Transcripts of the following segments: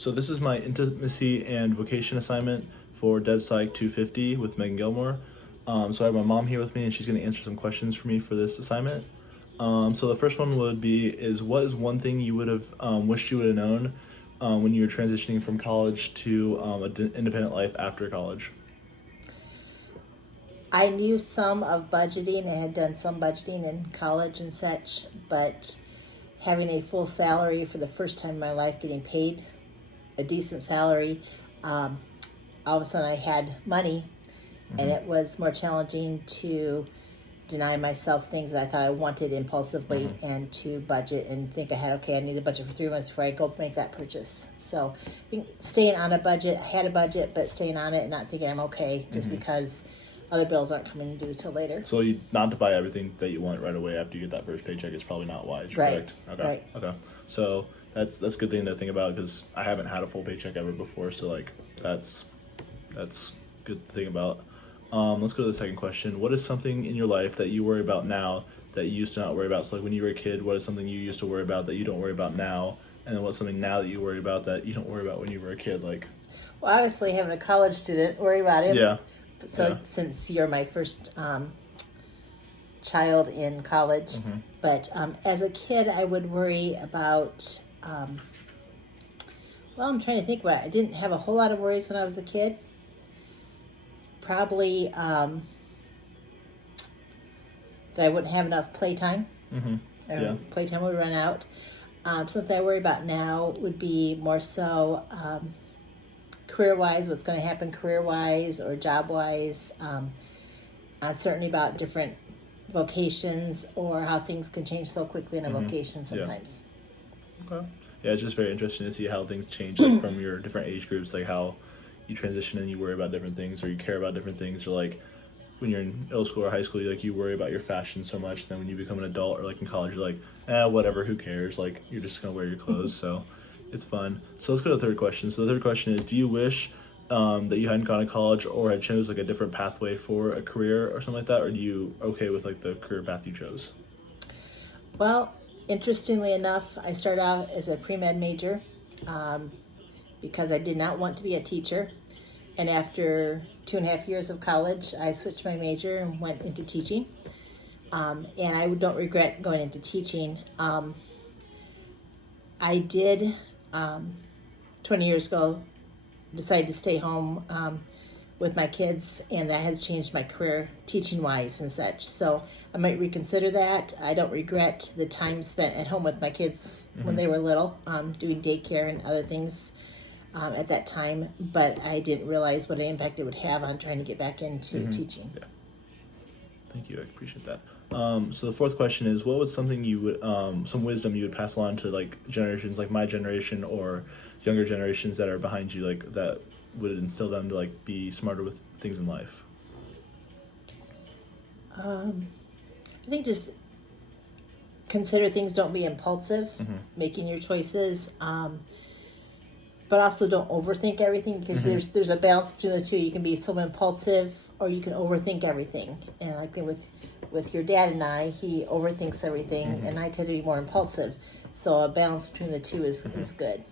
So this is my intimacy and vocation assignment for Dev Psych 250 with Megan Gilmore. So I have my mom here with me, and she's going to answer some questions for me for this assignment. So the first one would be, what is one thing you would have wished you would have known when you were transitioning from college to an independent life after college? I knew some of budgeting. I had done some budgeting in college and such, but having a full salary for the first time in my life, getting paid a decent salary, all of a sudden I had money, and it was more challenging to deny myself things that I thought I wanted impulsively and to budget and think ahead. Okay, I need a budget for 3 months before I go make that purchase. So I think staying on a budget, I had a budget, but staying on it and not thinking I'm okay just because other bills aren't coming due till later. So not to buy everything that you want right away after you get that first paycheck is probably not wise, correct? Okay. Right. Okay. So that's a good thing to think about, because I haven't had a full paycheck ever before. So that's good to think about. Let's go to the second question. What is something in your life that you worry about now that you used to not worry about? So when you were a kid, what is something you used to worry about that you don't worry about now? And then what's something now that you worry about that you don't worry about when you were a kid? Well, obviously having a college student, worry about it. Yeah. So since you're my first child in college, but as a kid, I would worry about, I'm trying to think about it. I didn't have a whole lot of worries when I was a kid. Probably that I wouldn't have enough playtime. Playtime would run out. Something I worry about now would be more so career-wise, what's going to happen career-wise or job-wise, uncertainty about different vocations or how things can change so quickly in a vocation sometimes. Okay. Yeah, it's just very interesting to see how things change from your different age groups, like how you transition and you worry about different things, or you care about different things, or when you're in middle school or high school, you worry about your fashion so much. Then when you become an adult or in college, you're whatever, who cares? You're just gonna wear your clothes. So it's fun. So let's go to the third question. So the third question is, do you wish that you hadn't gone to college or had chose a different pathway for a career or something like that? Or are you okay with the career path you chose? Well, interestingly enough, I started out as a pre-med major because I did not want to be a teacher. And after 2.5 years of college, I switched my major and went into teaching. And I don't regret going into teaching. I did, 20 years ago, decide to stay home with my kids, and that has changed my career teaching-wise and such. So I might reconsider that. I don't regret the time spent at home with my kids when they were little, doing daycare and other things at that time, but I didn't realize what an impact it would have on trying to get back into teaching. Yeah. Thank you. I appreciate that. So the fourth question is, what was something you would, some wisdom you would pass along to generations like my generation or younger generations that are behind you, that would instill them to be smarter with things in life? I think just consider things, don't be impulsive, making your choices, but also don't overthink everything, because there's a balance between the two. You can be so impulsive, or you can overthink everything. And I think with your dad and I, he overthinks everything, and I tend to be more impulsive. So a balance between the two is good.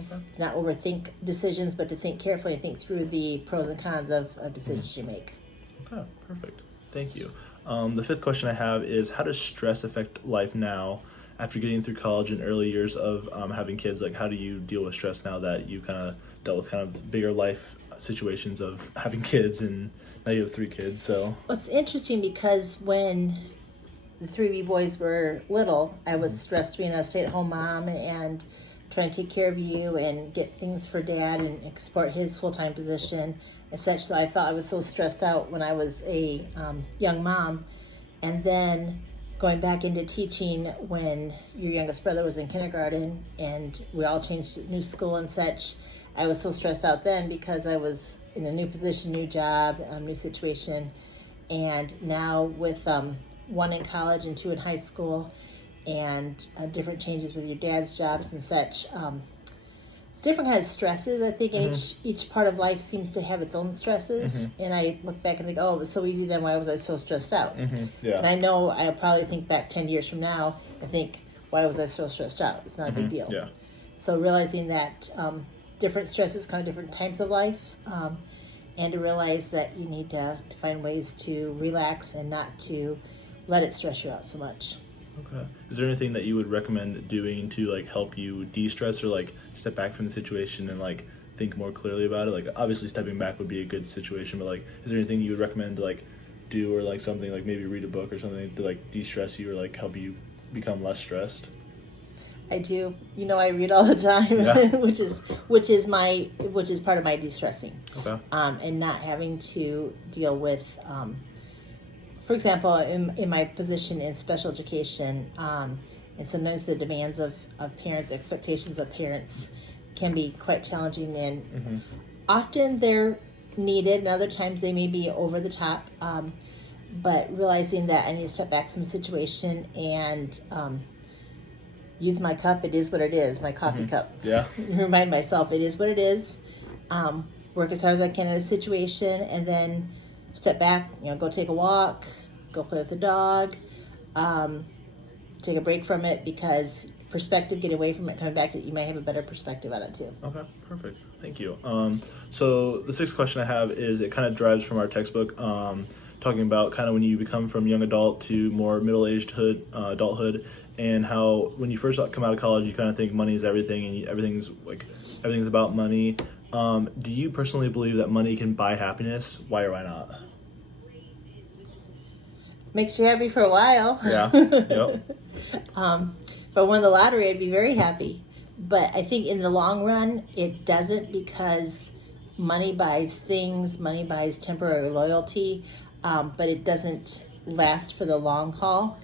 Okay. To not overthink decisions, but to think carefully and think through the pros and cons of decisions you make. Okay, perfect. Thank you. The fifth question I have is, how does stress affect life now after getting through college and early years of having kids? How do you deal with stress now that you kind of dealt with bigger life situations of having kids, and now you have 3 kids? So well, it's interesting because when the 3 of you boys were little, I was stressed being a stay-at-home mom and trying to take care of you and get things for Dad and support his full-time position and such. So I felt I was so stressed out when I was a young mom. And then going back into teaching when your youngest brother was in kindergarten and we all changed to new school and such, I was so stressed out then because I was in a new position, new job, new situation. And now with 1 in college and 2 in high school, and different changes with your dad's jobs and such, it's different kind of stresses, I think, and each part of life seems to have its own stresses. And I look back and think, oh, it was so easy then, why was I so stressed out? Yeah. And I know I'll probably think back 10 years from now and think, why was I so stressed out? It's not a big deal. Yeah. So realizing that different stresses come at different times of life, and to realize that you need to find ways to relax and not to let it stress you out so much. Okay. Is there anything that you would recommend doing to like help you de-stress or like step back from the situation and like think more clearly about it? Like obviously stepping back would be a good situation, but like is there anything you would recommend to like do, or like something like maybe read a book or something to like de-stress you or like help you become less stressed? I do. I read all the time, Yeah. which is part of my de-stressing. Okay. And not having to deal with, for example, in my position in special education, and sometimes the demands of parents, expectations of parents can be quite challenging, and often they're needed, and other times they may be over the top. But realizing that I need to step back from the situation and use my cup. It is what it is. My coffee cup. Yeah. Remind myself it is what it is. Work as hard as I can in a situation, and then step back. Go take a walk, go play with the dog, take a break from it, because perspective, get away from it, coming back to it, you might have a better perspective on it too. Okay, perfect. Thank you. So the sixth question I have is, it kind of drives from our textbook, talking about kind of when you become from young adult to more middle-aged adulthood, and how when you first come out of college, you kind of think money is everything, and everything's about money. Do you personally believe that money can buy happiness? Why or why not? Makes you happy for a while. Yeah. Yep. If I won the lottery, I'd be very happy. But I think in the long run, it doesn't, because money buys things, money buys temporary loyalty, but it doesn't last for the long haul.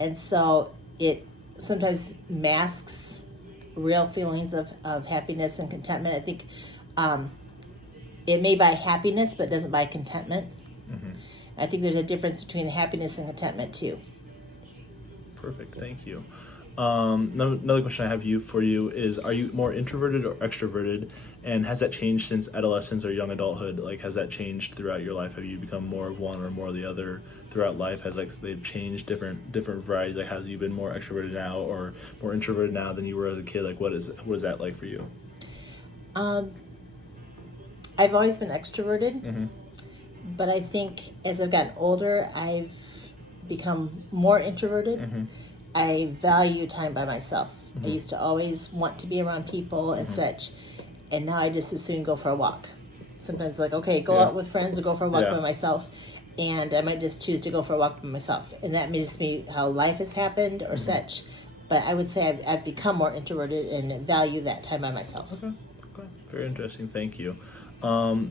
And so it sometimes masks real feelings of happiness and contentment. I think it may buy happiness, but it doesn't buy contentment. I think there's a difference between happiness and contentment too. Perfect. Thank you. Another question I have for you is, are you more introverted or extroverted? And has that changed since adolescence or young adulthood? Like, has that changed throughout your life? Have you become more of one or more of the other throughout life? Has they've changed different varieties? Like, has you been more extroverted now or more introverted now than you were as a kid? Like, what is that like for you? I've always been extroverted, but I think as I've gotten older, I've become more introverted. I value time by myself. I used to always want to be around people and such, and now I just as soon go for a walk. Sometimes go out with friends or go for a walk by myself, and I might just choose to go for a walk by myself, and that may just be how life has happened or such. But I would say I've become more introverted and value that time by myself. Okay. Very interesting. Thank you. The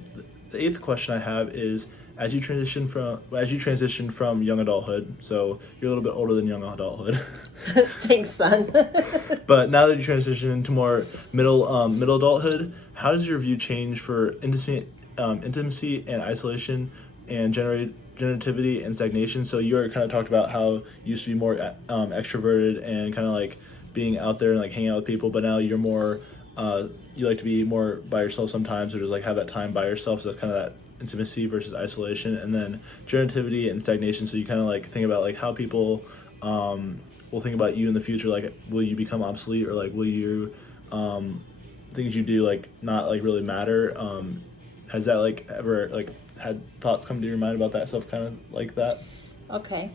eighth question I have is, as you transition from young adulthood, so you're a little bit older than young adulthood. Thanks, son. But now that you transition into more middle adulthood, how does your view change for intimacy and isolation and generativity and stagnation? So you already kind of talked about how you used to be more extroverted and kind of like being out there and like hanging out with people, but now you're more you like to be more by yourself sometimes, or just like have that time by yourself. So that's kind of that intimacy versus isolation. And then generativity and stagnation, so you kind of like think about like how people will think about you in the future. Like, will you become obsolete, or like will you things you do like not like really matter? Has that like ever like had thoughts come to your mind about that stuff, kind of like that? Okay.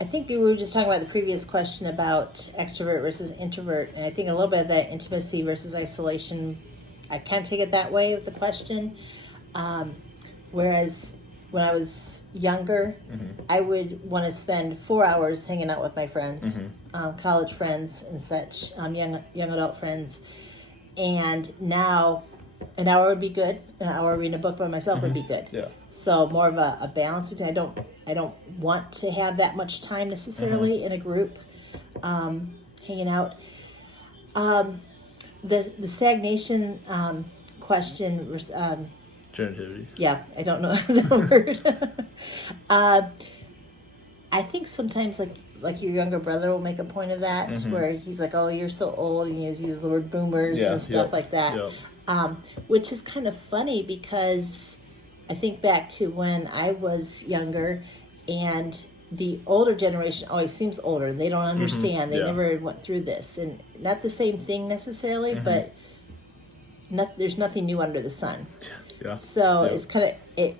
I think we were just talking about the previous question about extrovert versus introvert, and I think a little bit of that intimacy versus isolation, I kind of take it that way with the question. Whereas when I was younger, I would want to spend 4 hours hanging out with my friends, college friends and such, young adult friends. And now an hour would be good. An hour reading a book by myself would be good. Yeah. So more of a balance between. I don't want to have that much time necessarily in a group, hanging out. The stagnation question. Generativity. Yeah, I don't know the word. I think sometimes like your younger brother will make a point of that, where he's like, "Oh, you're so old," and he uses the word boomers and stuff like that. Which is kind of funny, because I think back to when I was younger, and the older generation always seems older. They don't understand. They Yeah. never went through this, and not the same thing necessarily, but there's nothing new under the sun. Yeah. So Yeah. it's kind of it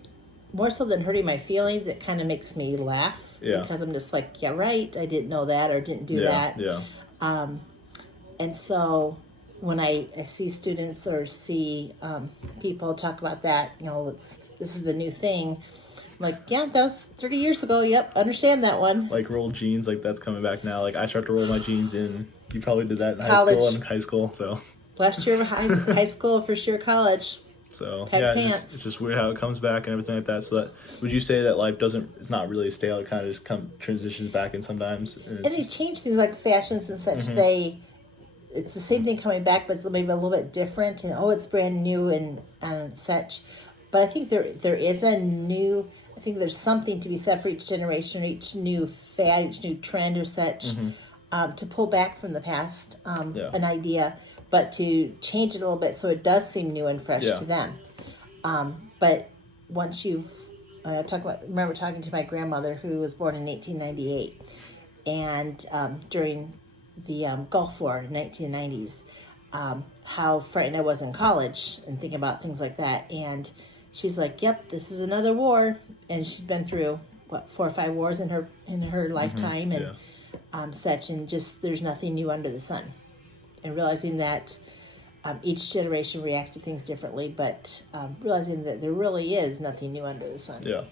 more so than hurting my feelings. It kind of makes me laugh Yeah. because I'm just like, yeah, right. I didn't know that or didn't do Yeah. that. Yeah. And so when I see students or see people talk about that, this is the new thing. I'm like, yeah, that was 30 years ago. Yep, understand that one. Like rolled jeans, like that's coming back now. Like I start to roll my jeans in. You probably did that in College. high school. So Last year of high school, first year of college. So Peg yeah, pants. it's just weird how it comes back and everything like that. So that would you say that life it's not really stale? It kind of just transitions back in sometimes. And they change things like fashions and such. It's the same thing coming back, but it's maybe a little bit different. And it's brand new and such. But I think there is a new. I think there's something to be said for each generation, each new fad, each new trend or such, to pull back from the past, an idea, but to change it a little bit so it does seem new and fresh to them. But once you've remember talking to my grandmother who was born in 1898, and during the Gulf War in 1990s, how frightened I was in college and thinking about things like that. And she's like, "Yep, this is another war," and she's been through 4 or 5 wars in her lifetime and such, and just there's nothing new under the sun. And realizing that each generation reacts to things differently, but realizing that there really is nothing new under the sun. Yeah,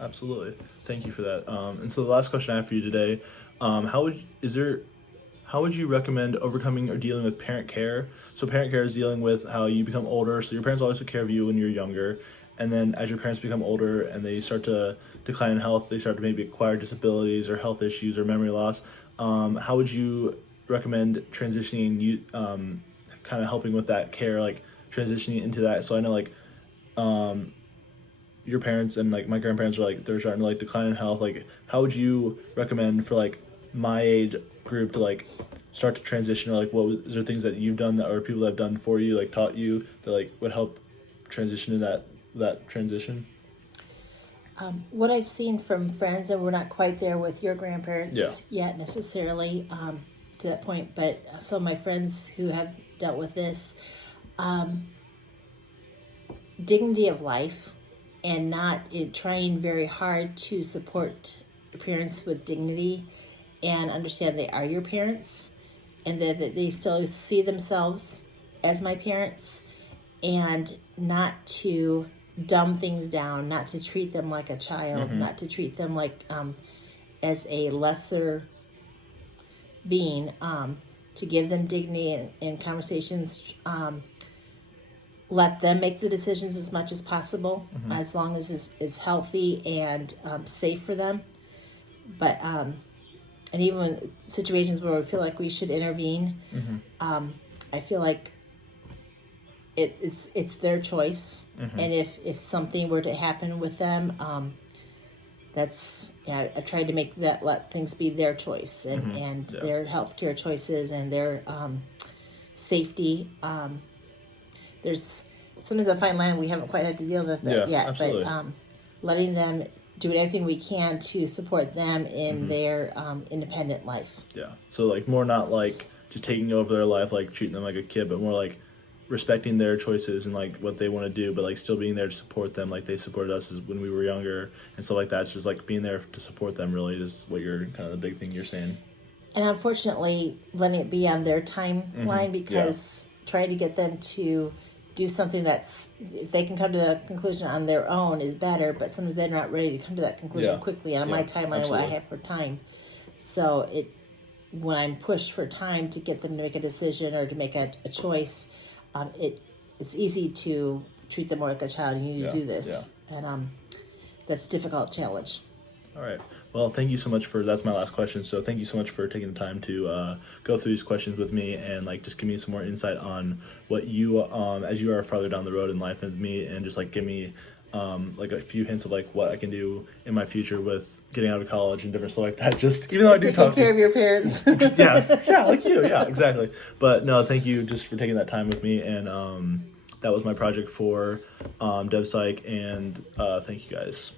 absolutely. Thank you for that. And so the last question I have for you today, how would you recommend overcoming or dealing with parent care? So parent care is dealing with how you become older. So your parents always took care of you when you're younger. And then as your parents become older and they start to decline in health, they start to maybe acquire disabilities or health issues or memory loss. How would you recommend transitioning, kind of helping with that care, like transitioning into that? So I know like your parents and like my grandparents are like, they're starting to like decline in health. Like how would you recommend for like my age group to like start to transition, or like is there things that you've done that or people that have done for you, like taught you that like would help transition in that transition? What I've seen from friends, and we're not quite there with your grandparents yet necessarily to that point, but some of my friends who have dealt with this, dignity of life, and not trying very hard to support your parents with dignity, and understand they are your parents, and that they still see themselves as my parents, and not to dumb things down, not to treat them like a child, not to treat them like as a lesser being, to give them dignity in conversations, let them make the decisions as much as possible, as long as it's healthy and safe for them. But and even in situations where we feel like we should intervene, I feel like it's their choice, and if something were to happen with them, I tried to let things be their choice and their healthcare choices and their safety. There's sometimes a fine line we haven't quite had to deal with it yet, absolutely. But letting them do everything we can to support them in their independent life. Yeah. So like more not like just taking over their life, like treating them like a kid, but more like respecting their choices and like what they want to do, but like still being there to support them like they supported us when we were younger and stuff like that. It's just like being there to support them, really, is what you're kind of the big thing you're saying. And unfortunately letting it be on their timeline, because trying to get them to do something that's, if they can come to the conclusion on their own, is better, but sometimes they're not ready to come to that conclusion quickly on my timeline, what I have for time. So when I'm pushed for time to get them to make a decision or to make a choice, it's easy to treat them more like a child. You need to do this, and that's a difficult challenge. All right. Well, thank you so much that's my last question. So thank you so much for taking the time to go through these questions with me and like just give me some more insight on what you, as you are farther down the road in life with me, and just like give me like a few hints of like what I can do in my future with getting out of college and different stuff like that. Just even though I do taking care of your parents. like you, exactly. But no, thank you just for taking that time with me, and that was my project for DevPsych, and thank you guys.